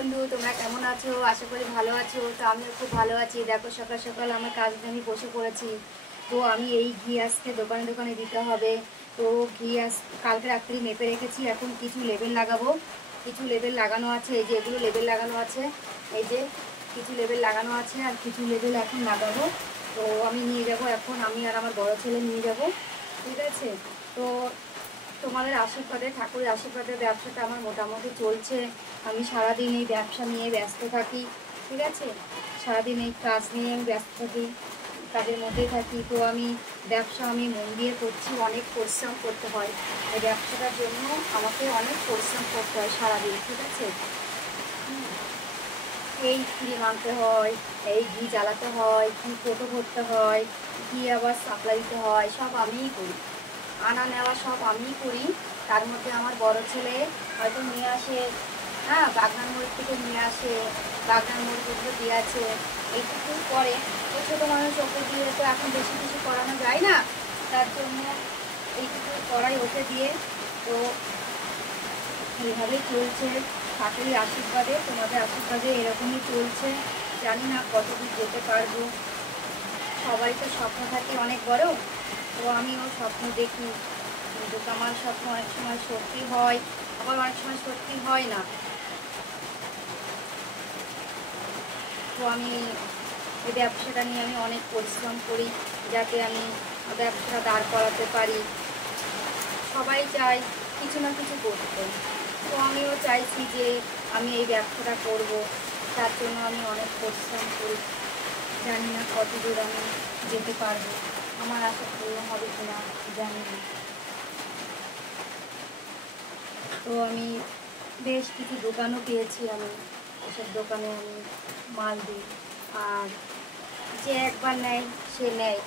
বন্ধু, তোমরা কেমন আছো? আশা করি ভালো আছো। তো আমিও খুব ভালো আছি। দেখো সকাল সকাল আমার কাজ আমি বসে পড়েছি। তো আমি এই ঘি আজকে দোকানে দোকানে দিতে হবে। তো ঘি কালকে রাত্রি মেপে রেখেছি। এখন কিছু লেবেল লাগাবো, কিছু লেবেল লাগানো আছে। এই যে এগুলো লেবেল লাগানো আছে, এই যে কিছু লেবেল লাগানো আছে আর কিছু লেবেল এখন লাগাবো। তো আমি নিয়ে যাব, এখন আমি আর আমার বড় ছেলে নিয়ে যাব, ঠিক আছে? তো তোমাদের আশীর্বাদে, ঠাকুরের আশীর্বাদে ব্যবসাটা আমার মোটামুটি চলছে। আমি সারাদিন এই ব্যবসা নিয়ে ব্যস্ত থাকি, ঠিক আছে? সারাদিন এই কাজ নিয়ে আমি ব্যস্ত থাকি, কাজের মধ্যেই থাকি। তো ব্যবসা আমি মন দিয়ে করছি, অনেক পরিশ্রম করতে হয় এই ব্যবসাটার জন্য। আমাকে অনেক পরিশ্রম করতে হয় সারাদিন, ঠিক আছে? এই ক্রিম আনতে হয়, এই ঘি জ্বালাতে হয়, ঘি কোটো ভরতে হয়, ঘি আবার সাপ্লাই দিতে হয়, সব আমিই করি। আনা নেওয়া সব আমিই করি। তার মধ্যে আমার বড় ছেলে হয়তো নিয়ে আসে, হ্যাঁ, বাগনান মোড় থেকে নিয়ে আসে, বাগনান মোড়গুলো দিয়ে আছে, এইটুকু করে। তো ছোটো মানুষ, ওকে দিয়ে তো এখন বেশি কিছু করানো যায় না, তার জন্য এইটুকু করাই ওকে দিয়ে। তো এইভাবেই চলছে ঠাকুরের আশীর্বাদে, তোমাদের আশীর্বাদে এরকমই চলছে। জানি না কতদূর যেতে পারবো। সবাই তো স্বপ্ন থাকে অনেক বড়, তো আমিও স্বপ্ন দেখি, কিন্তু আমার স্বপ্ন অনেক সময় সত্যি হয়, আবার অনেক সময় সত্যি হয় না। তো আমি এই ব্যবসাটা নিয়ে আমি অনেক পরিশ্রম করি, যাতে আমি ব্যবসাটা দাঁড় করাতে পারি। সবাই চায় কিছু না কিছু করতে, তো আমিও চাইছি যে আমি এই ব্যবসাটা করব। তার জন্য আমি অনেক পরিশ্রম করি। জানি না কতদূর আমি যেতে পারবো, আমার আশা পূর্ণ হবে কিনা জানি না। তো আমি বেশ কিছু দোকানও পেয়েছি, আমি এসব দোকানে আমি মাল দিই। আর যে একবার নেয় সে নেয়,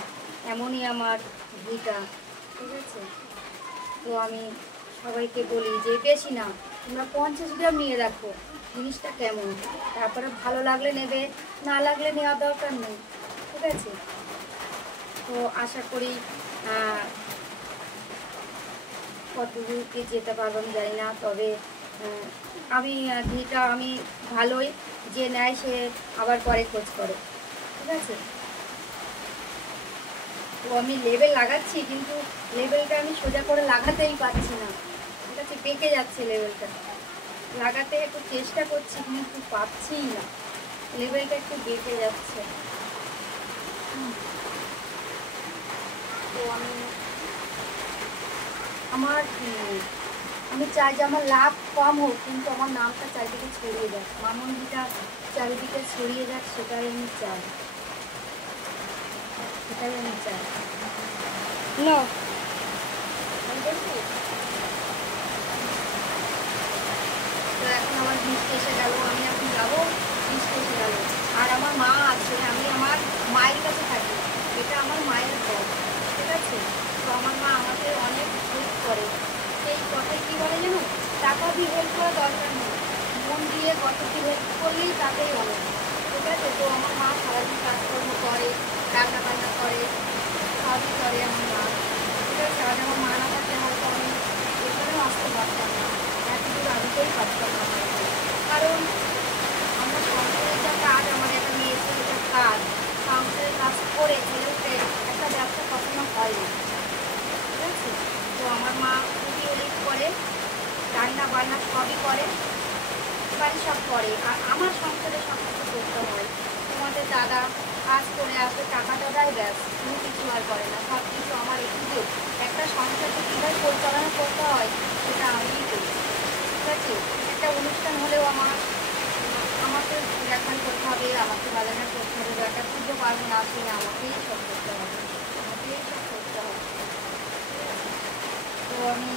এমনই আমার ঘিটা, ঠিক আছে? তো আমি সবাইকে বলি যে বেশি না, তোমরা 50 গ্রাম নিয়ে রাখো, জিনিসটা কেমন, তারপরে ভালো লাগলে নেবে, না লাগলে নেওয়ার দরকার নেই, ঠিক আছে? তো আশা করি কত দূরকে যেতে পারবো আমি জানি না, তবে আমি ঘিটা আমি ভালোই, যে নেয় সে আবার পরে খোঁজ করে, ঠিক আছে? তো আমি লেবেল লাগাচ্ছি, কিন্তু লেবেলটা আমি সোজা করে লাগাতেই পারছি না, ঠিক আছে? পেকে যাচ্ছে লেবেলটা, লাগাতে একটু চেষ্টা করছি কিন্তু পাচ্ছিই না, লেবেলটা একটু বেঁকে যাচ্ছে। তো আমি চাই যে আমার লাভ কম হোক, কিন্তু আমার নামটা চারিদিকে ছড়িয়ে যাক, মামনদিটা চারিদিকে ছড়িয়ে যাক, সেটাই আমি চাই, সেটাই আমি চাই। না তো এখন আমার বৃষ্টি এসে গেল, আমি এখন যাবো, বৃষ্টি এসে গেল। আর আমার মা আছে, আমি আমার মায়ের কাছে থাকি, এটা আমার মায়ের ঘর, ঠিক আছে? তো আমার মা আমাকে অনেক হেল্প করে। সেই কথায় কী বলে জানো, টাকা দিয়ে হেল্প করা দরকার নেই, মন দিয়ে কত কি হেল্প করলেই তাতেই অনেক, ঠিক আছে? তো আমার মা সারাদিন কাজকর্ম করে, রান্না বান্না করে, সবই করে আমার মা, ঠিক আছে? আজ আমার মা না থাকলে হয়তো আমি এখানেও আসতে পারতাম না, এতদূর আনতেই পারতাম না, কারণ আমরা সংসারের যা কাজ, আমাদের একটা মেয়ে ছেলেটার কাজ, সংসারের কাজ করে ছেলেতে একটা ব্যবসা কখনো হয় না, ঠিক আছে? তো আমার মা খুবই হেল্প করে, রান্না বান্না সবই করে, বাড়ি সব করে, আর আমার সংসারে সব কিছু করতে হয়। তোমাদের দাদা কাজ করে আসে, টাকাটা দেয়, ব্যাস, কোনো কিছু আর করে না, সব কিছু আমার একটু একটা সংসারকে কীভাবে পরিচালনা করতে হয় সেটা আমিই করি, ঠিক আছে? একটা অনুষ্ঠান হলেও আমাকে দেখান করতে হবে, আমাকে বাজানো করতে হবে, একটা পুজো পার্বণ আসলে আমাকেই সব করতে হবে, আমাকেই সব করতে হবে। তো আমি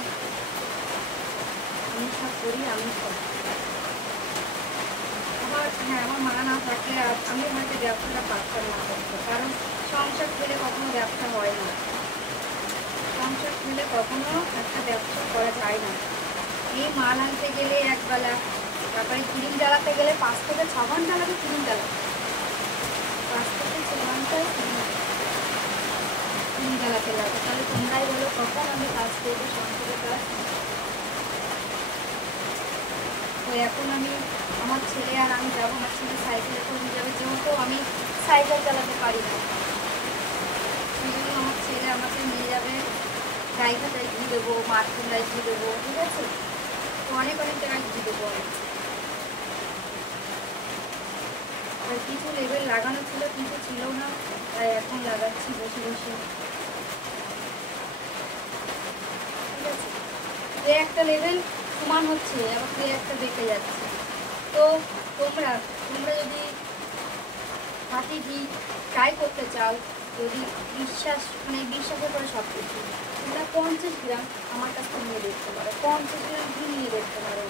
সব করি, আমি সব। হ্যাঁ, আমার মা না থাকলে আমি হয়তো ব্যবসাটা পারতাম না করতে, কারণ সংসার ফেলে কখনো ব্যবসা হয় না, সংসার ফেলে কখনো একটা ব্যবসা করা যায় না। এই মাল আনতে গেলে একবেলা, তারপরে ক্রিম জ্বালাতে গেলে 5 থেকে 6 ঘন্টা লাগে, ক্রিম জ্বালাতে 5 থেকে 6 ঘন্টায় ক্রিম জ্বালাতে লাগে। তাহলে তোমরাই বলো কখন আমি কাজ করবো, সংসারের কাজ? তো এখন আমি আমার ছেলে আর আমি যাবো, আমার ছেলে সাইকেলে করে নিয়ে যাবে, যেহেতু আমি সাইকেল চালাতে পারি না, সেই জন্য আমার ছেলে আমাকে নিয়ে যাবে, জায়গাটায় ঘি দেবো, মার্কেটায় ঘি দেবো, ঠিক আছে? তো অনেক জায়গায় ঘি দেবো আমি। আর কিছু লেবেল লাগানো ছিল কিন্তু ছিল না, তাই এখন লাগাচ্ছি বসে বসে, ঠিক আছে? যে একটা লেভেল সমান হচ্ছে, আবার যে একটা বেঁকে যাচ্ছে। তো তোমরা যদি খাঁটি ঘি ট্রাই করতে চাও, যদি বিশ্বাসের করে সব কিছু, তোমরা 50 গ্রাম আমার কাছ থেকে নিয়ে দেখতে পারো, 50 গ্রাম ঘি নিয়ে দেখতে পারো।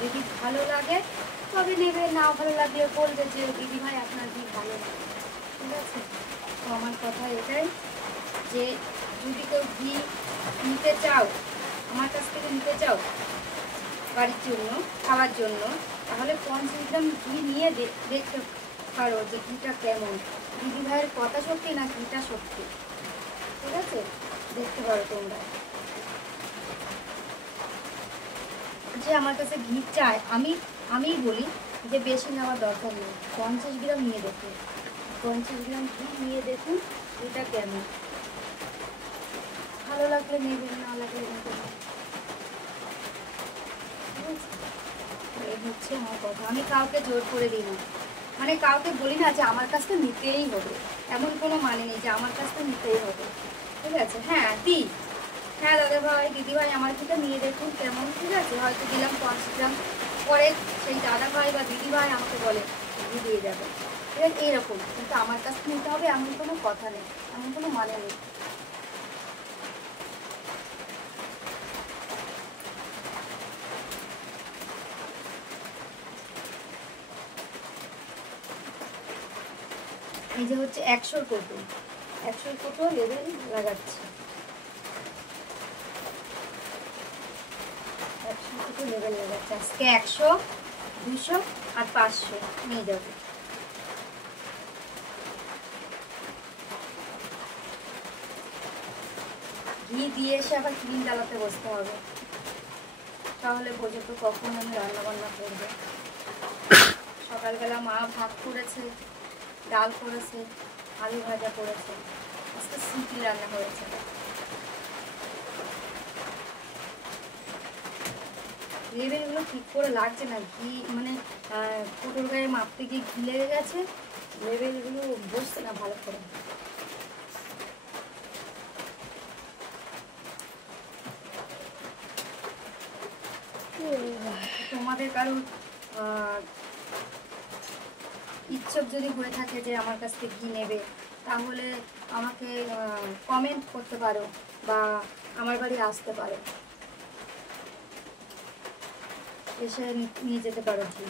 যদি ভালো লাগে তবে নেবে, না ভালো লাগলে বলবে যে দিদি ভাই আপনার ঘি ভালো না, ঠিক আছে? তো আমার কথা এটাই যে যদি কেউ ঘি নিতে চাও, আমার কাছ থেকে নিতে চাও বাড়ির জন্য, খাওয়ার জন্য, তাহলে 50 গ্রাম ঘি নিয়ে দেখতে পারো যে ঘিটা কেমন, দিদি ভাইয়ের কথা সত্যি না ঘিটা সত্যি, ঠিক আছে? দেখতে পারো তোমরা। যে আমার কাছে ঘি চায়, আমি বলি যে বেশি নেওয়ার দরকার নেই, 50 গ্রাম নিয়ে দেখুন, 50 গ্রাম ঘি নিয়ে দেখুন এটা কেমন, ভালো লাগলে নেবেন, না লাগলে নেবেন না, ঠিক আছে? এই হচ্ছে আমার কথা। আমি কাউকে জোর করে দিই না, মানে কাউকে বলি না যে আমার কাছ থেকে নিতেই হবে, এমন কোনো মানে নেই যে আমার কাছ থেকে নিতেই হবে, ঠিক আছে? হ্যাঁ দিই, হ্যাঁ দাদা ভাই দিদি ভাই আমার ঘিটা নিয়ে দেখুন কেমন, ঠিক আছে? হয়তো দিলাম 50 গ্রাম, পরে সেই দাদা ভাই বা দিদি ভাই আমাকে বলে ঘি দিয়ে যাবে, ঠিক আছে? এইরকম, কিন্তু আমার কাছ থেকে নিতে হবে এমন কোনো কথা নেই, এমন কোনো মানে নেই। এই যে হচ্ছে 100 কোটো, 100 কোটো লেবেল লাগাচ্ছি, 100 কোটো লেবেল লাগাচ্ছি আজকে, 100, 200 আর 500 নিয়ে যাবো। ঘি দিয়ে এসে আবার ক্রিম জ্বালাতে বসতে হবে, তাহলে বোঝো তো কখন আমি রান্না বান্না করবো। সকালবেলা মা ভাত করেছে, ডাল করেছে, আলু ভাজা করেছে, আজকে সিম্পল রান্না হয়েছে। লেবেলগুলো ঠিক করে লাগছে না, ঘি মানে কোটোর গায়ে মাপতে গিয়ে ঘি লেগে গেছে, লেবেলগুলো বসছে না ভালো করে। তোমাদের কারো ইচ্ছুক যদি হয়ে থাকে যে আমার কাছ থেকে ঘি নেবে, তাহলে আমাকে কমেন্ট করতে পারো বা আমার বাড়ি আসতে পারো, এসে নিয়ে যেতে পারো ঘি।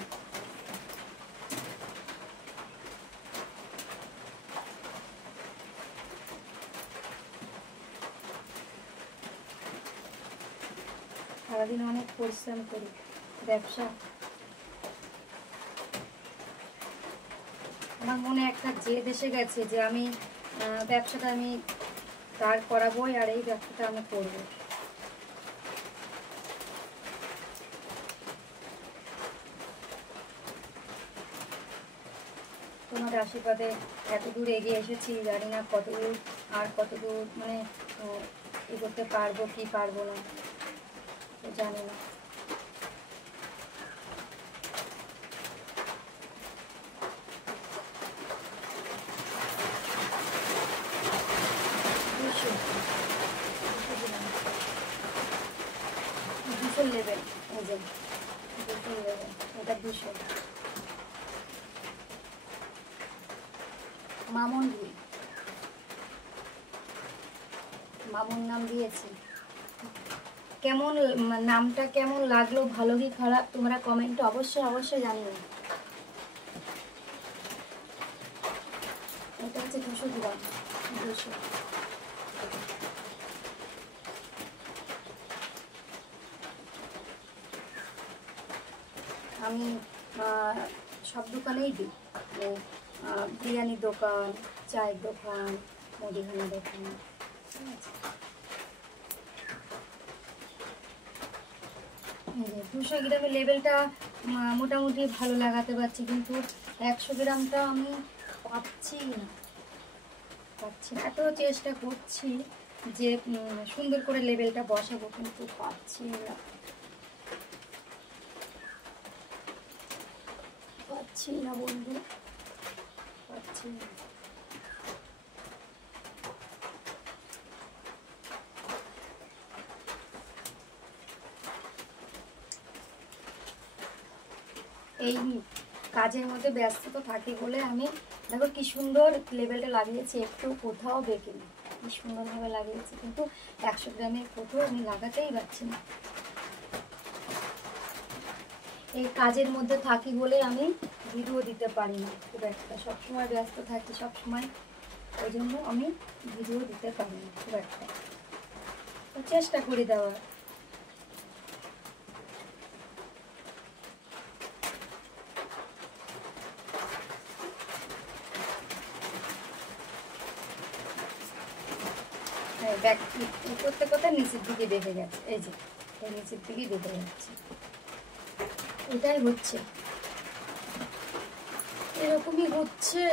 সারাদিন অনেক পরিশ্রম করি, ব্যবসা, আমার মনে একটা জেদ এসে গেছে যে আমি ব্যবসাটা আমি দাঁড় করাবোই, আর এই ব্যবসাটা আমি করবো। তোমাদের আশীর্বাদে এত দূর এগিয়ে এসেছি, জানি না কত দূর আর কত দূর মানে এগোতে পারবো কি পারবো না জানি না। দুশো লেবেল, এই যে 200 লেবেল, এটা 200। মামুন ঘি, মামুন নাম দিয়েছি। কেমন নামটা কেমন লাগলো, ভালো কি খারাপ, তোমরা কমেন্টে অবশ্যই জানিও। এটা হচ্ছে 200 গ্রাম, 200। আমি সব দোকানেই দিই, বিরিয়ানির দোকান, চায়ের দোকান, মুদিখানা দোকান, ঠিক আছে? 200 গ্রামের লেবেলটা মোটামুটি ভালো লাগাতে পারছি, কিন্তু 100 গ্রামটা আমি পাচ্ছি না। এত চেষ্টা করছি যে সুন্দর করে লেবেলটা বসাবো, কিন্তু পাচ্ছি না বন্ধু, পাচ্ছি না। এই কাজের মধ্যে ব্যস্ততা থাকে বলে আমি দেখো কি সুন্দর লেবেলটা লাগিয়েছি, একটু কোথাও বেঁকেনি, কি সুন্দরভাবে লাগিয়েছি, কিন্তু 100 গ্রামের কোথাও আমি লাগাতেই পারছি না। এই কাজের মধ্যে থাকি বলে আমি ভিডিও দিতে পারি না খুব একটা, সবসময় ব্যস্ত থাকি সবসময়, ওই জন্য আমি ভিডিও দিতে পারি না খুব একটা, চেষ্টা করি দেওয়ার। ব্যাক করতে করতে নিচের দিকে বেঁধে গেছে, এই যে এই নিচের দিকে বেঁধে যাচ্ছে, এটাই হচ্ছে, এরকমই হচ্ছে।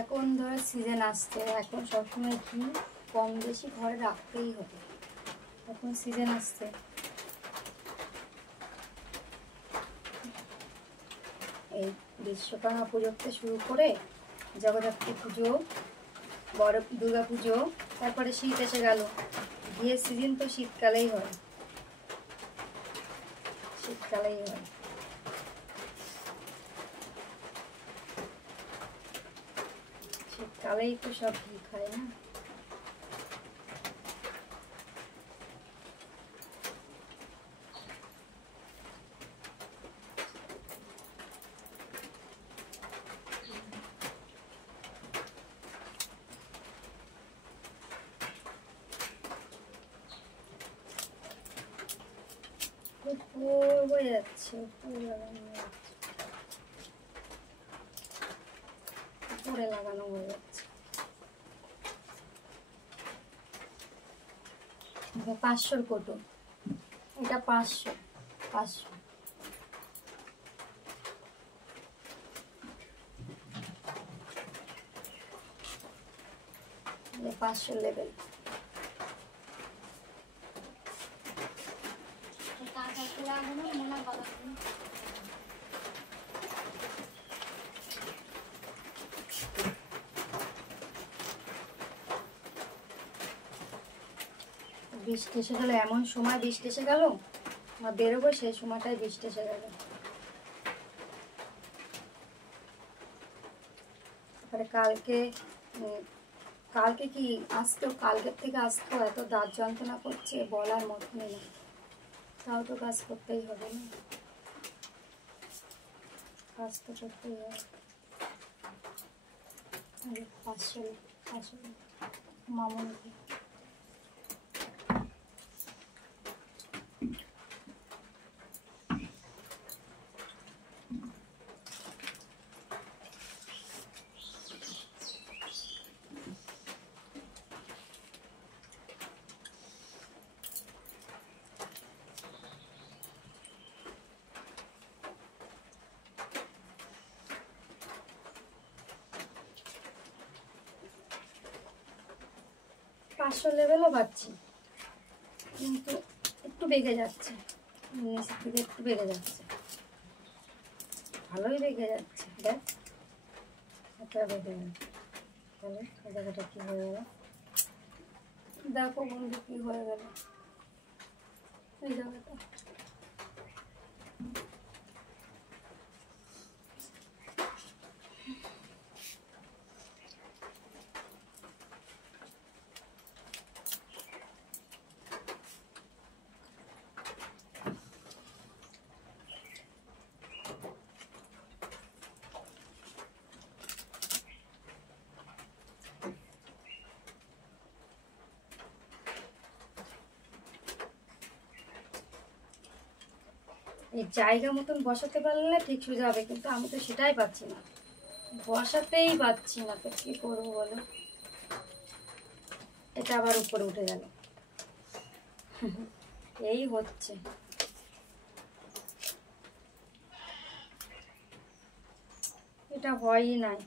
এখন ধরো সিজন আসছে, এখন সবসময় কি কম বেশি ঘরে রাখতেই হবে, এখন সিজন আসছে। এই বিশ্বকর্মা পুজো থেকে শুরু করে জগদ্ধাত্রী পুজো, বড় দুর্গা পুজো, তারপরে শীত এসে গেল, বিয়ের সিজন তো শীতকালেই হয়, শীতকালেই হয়। শীতকালেই তো সব ঘি খায় না। হয়ে যাচ্ছে, উপরে লাগানো হয়ে যাচ্ছে। 500 কোটো, এটা 500 লেভেল। বৃষ্টি এসে গেল, এমন সময় বৃষ্টি এসে গেল, আমরা বেরোবো সেই সময়টাই বৃষ্টি এসে গেল। তারপরে কালকে কি আসতো, কালকের থেকে আসতো, এত দাঁত যন্ত্রণা করছে বলার মতো নেই, তাও তো কাজ করতেই হবে না, কাজ তো করতেই হবে। 500 মামুনকে লেভেলও পাচ্ছি, কিন্তু একটু বেগে যাচ্ছে, নিচের থেকে একটু বেগে যাচ্ছে, ভালোই বেগে যাচ্ছে। দেখ একটা বেগে যাচ্ছে, তাহলে এই জায়গাটা কী হয়ে গেল, দেখো বন্ধু কী হয়ে গেল এই জায়গাটা। এই জায়গা মতন বসাতে পারলে ঠিক সোজা হবে, কিন্তু আমি তো সেটাই পাচ্ছি না, বসাতেই পাচ্ছি না, তো কি করবো বলো। এটা আবার উপরে উঠে গেল। এই হচ্ছে। এটা হয়ই নাই,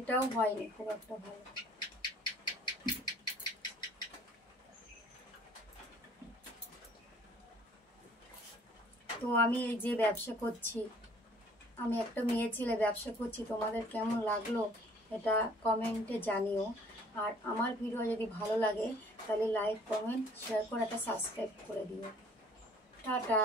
এটাও হয়নি খুব একটা ভালো। তো আমি এই যে ব্যবসা করছি, আমি একটা মেয়ে ছেলে ব্যবসা করছি, তোমাদের কেমন লাগলো এটা কমেন্টে জানিও। আর আমার ভিডিও যদি ভালো লাগে তাহলে লাইক, কমেন্ট, শেয়ার করে একটা সাবস্ক্রাইব করে দিও। টাটা।